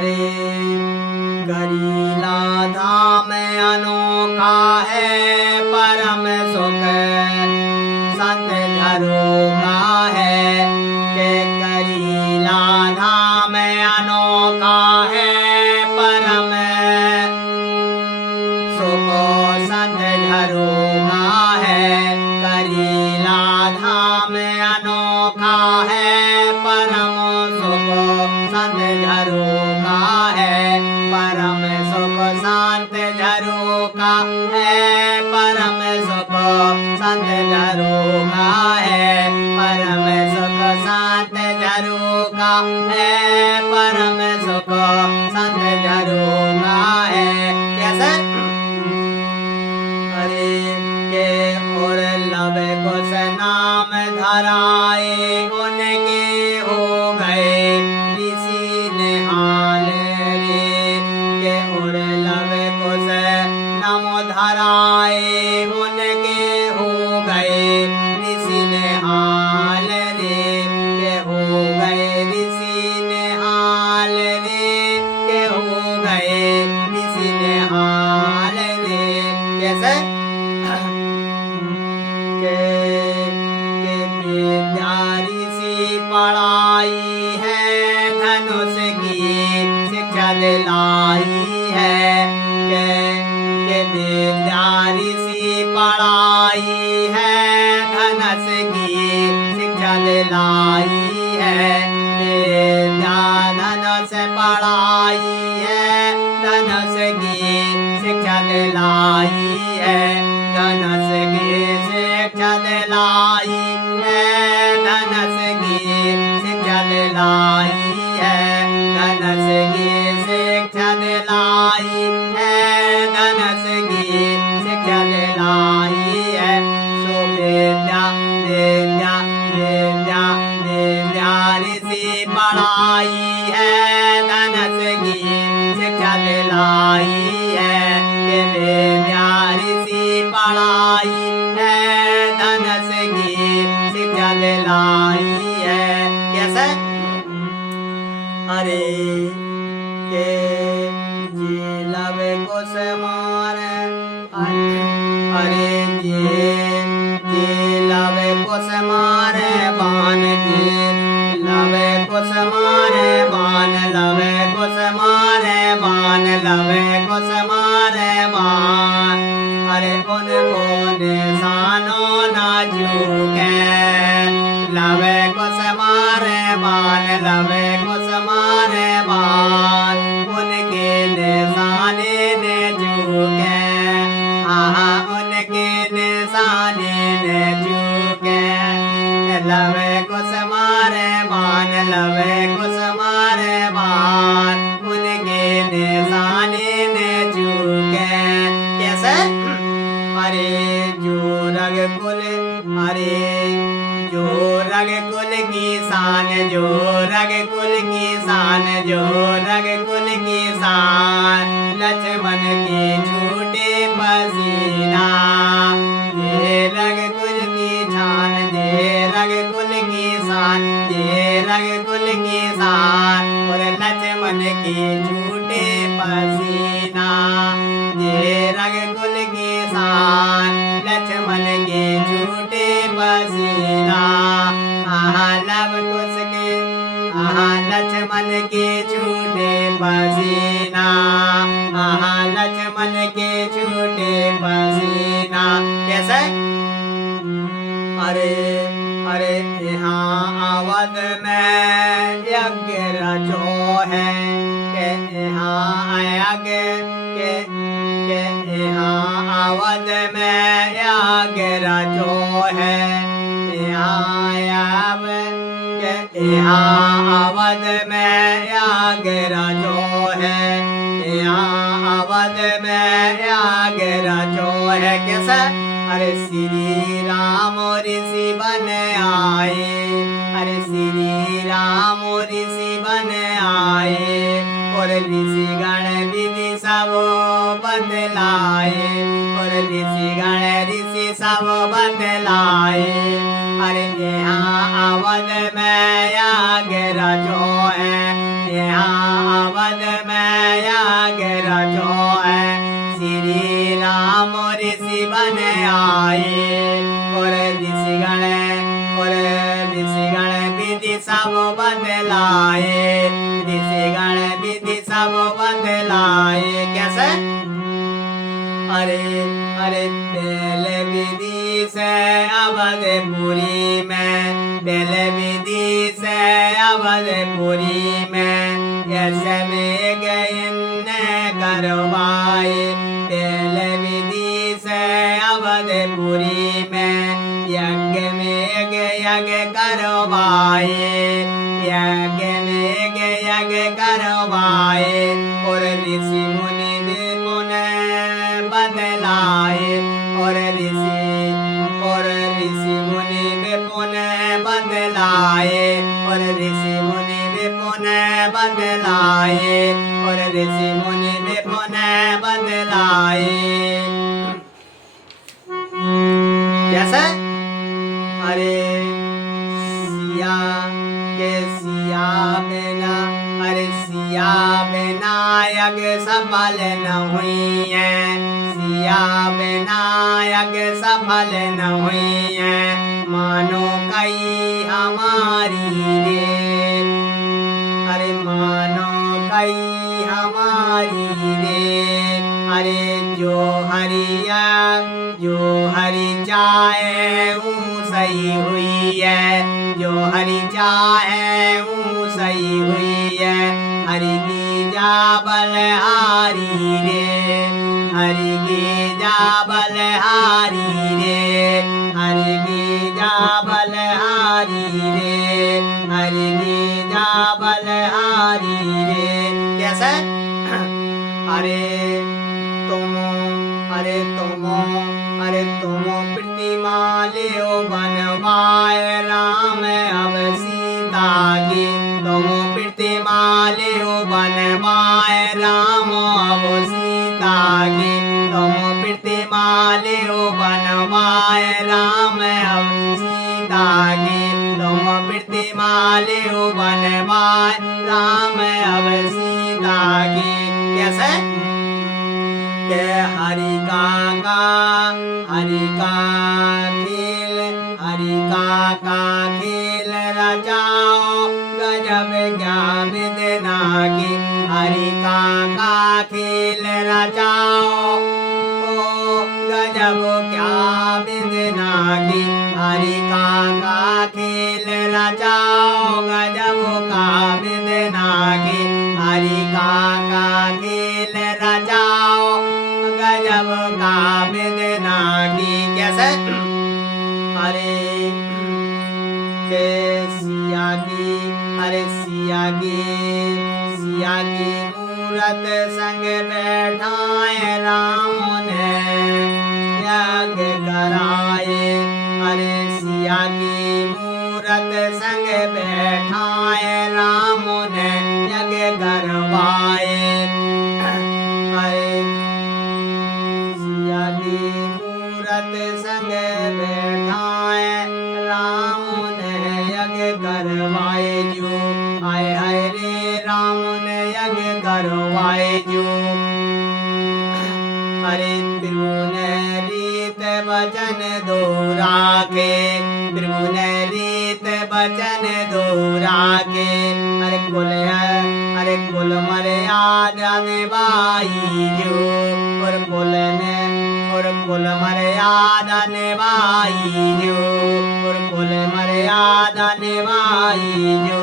अरे गरीला धाम अनोखा है परम सुख संत झरोखा है के गरीला धाम अनोखा है परम सुख संत झरोखा है गरीला धाम अनोखा है परम सुख संत झरोखा है परम सुख शांत झरोखा है परम सुख संत झरोखा है परम सुख शांत झरोखा है परम सुख संत झरोखा है कैसे अरे के और लवे कुछ नाम धराए उनके हो गए ऋषि निहाल रे के और लवे कुछ नाम धराए उनके हो गए ऋषि निहाल रे के हो गए ऋषि निहाल रे के हो गए ऋषि निहाल रे कैसे के विद्या ऋषि पढ़ाई है धनुष की शिक्षा दिलाई है के विद्या ऋषि पढ़ाई है धनुष की शिक्षा दिलाई है विद्या धनुष पढ़ाई है धनुष की शिक्षा दिलाई है धनुष की शिक्षा दिलाई है धनुष की शिक्षा दिलाई है धनुष की शिक्षा दिलाई है धनुष की शिक्षा दिलाई है सो विद्या विद्या विद्या विद्या ऋषि पढ़ाई है धनुष की शिक्षा दिलाई है के विद्या ऋषि पढ़ाई है धनुष की शिक्षा दिलाई है कैसे अरे के जी लवे को से मारे अरे जी लवे को से मारे बान जी लवे को से मारे बान लवे को से मारे बान लवे को से मारे बान अरे उनको निशानो ना झुके लवे को से मारे बान लवे को से मारे बान उनके निशाने ने झुके आहा उनके निशाने ने झुके लवे को से मारे बान लवे को से मारे बान उनके निशाने ने झुके कैसे अरे जो रग कुल अरे जो रग कुल की शान जो रग कुल की शान जो रग कुल की शान लक्ष्मण के झूठे पसीना ये रग कुल की शान ये रग कुल की शान ये रग कुल की शान और लक्ष्मण के झूठे पसीना ये रग कुल की शान लक्ष्मण के झूठे पसीना आहा लव कुश के आहा लक्ष्मण के झूठे पसीना आहा लक्ष्मण के झूठे पसीना कैसे अरे अरे यहाँ अवध में यज्ञ रचो है के यहाँ यज्ञ के यहाँ अवध में यज्ञ रचो है यहाँ अवध में यज्ञ रचो है यहाँ अवध में यज्ञ रचो है कैसा अरे श्री राम ऋषि बन आए अरे श्री राम ऋषि बन आए और ऋषि गण विधि सब बदलाए और ऋषि गण ऋषि सब बदलाए अरे यहाँ अवध में यज्ञ रचो है यहाँ अवध सब बदलाए, ऋषिगण विधि सब बदलाए। कैसे? अरे अरे पहले विधि से अवधपुरी में, पहले विधि से अवधपुरी में ऐसे में इनने करवाए। पहले विधि से अवधपुरी में यज्ञ में यज्ञ करवाए, यज्ञ में यज्ञ करवाए। और ऋषि मुनि भी पुनः बदलाए, और ऋषि मुनि भी पुनः बदलाए, और ऋषि मुनि भी पुनः बदलाए, और ऋषि मुनि भी पुनः बदलाए। जैसे अरे सिया बिना, अरे सिया बिना यज्ञ सफल न हुई है, सिया बिना यज्ञ सफल न हुई है। मानो कई हमारी रे, अरे मानो कई हमारी रे। अरे जो हरि चाहे वो सही हुई है, जो हरि चाहे वो सही हुई है। हरि की जा बलहारी रे, हरि की जा बलहारी रे, हरि की जा बलहारी रे, हरि की जा बलहारी रे। कैसे? अरे तुम प्रतिमा लियो बनवाए राम अब सीता की, तुम प्रतिमा लियो बनवाए राम अब सीता की, तुम प्रतिमा लियो बनवाए राम अब सीता की, तुम प्रतिमा लियो बनवाए राम अब सीता की। कैसे? के हरि का खेल रचाओ गजब क्या विदना की, हरि का खेल रचाओ गजब क्या विदना की, हरि का खेल रचाओ गजब का विदना की, हरि का खेल रचाओ गजब का विदना की। कैसे? अरे सिया की मूरत संग बैठाए राम ने यज्ञ कराए, अरे सिया की मूरत संग बैठाए राम ने यज्ञ करवाए। अरे सिया की मूरत संग बैठाए राम ने यज्ञ करवाए जो, आए हाय रे राम ने यज्ञ करवाए जो। अरे प्रभु ने रीत वचन दो राखे, प्रभु ने रीत वचन दो राखे। अरे कुल मर्यादा निभाई जो, और कुल मर्यादा निभाई जो, और कुल मर्यादा निभाई जो।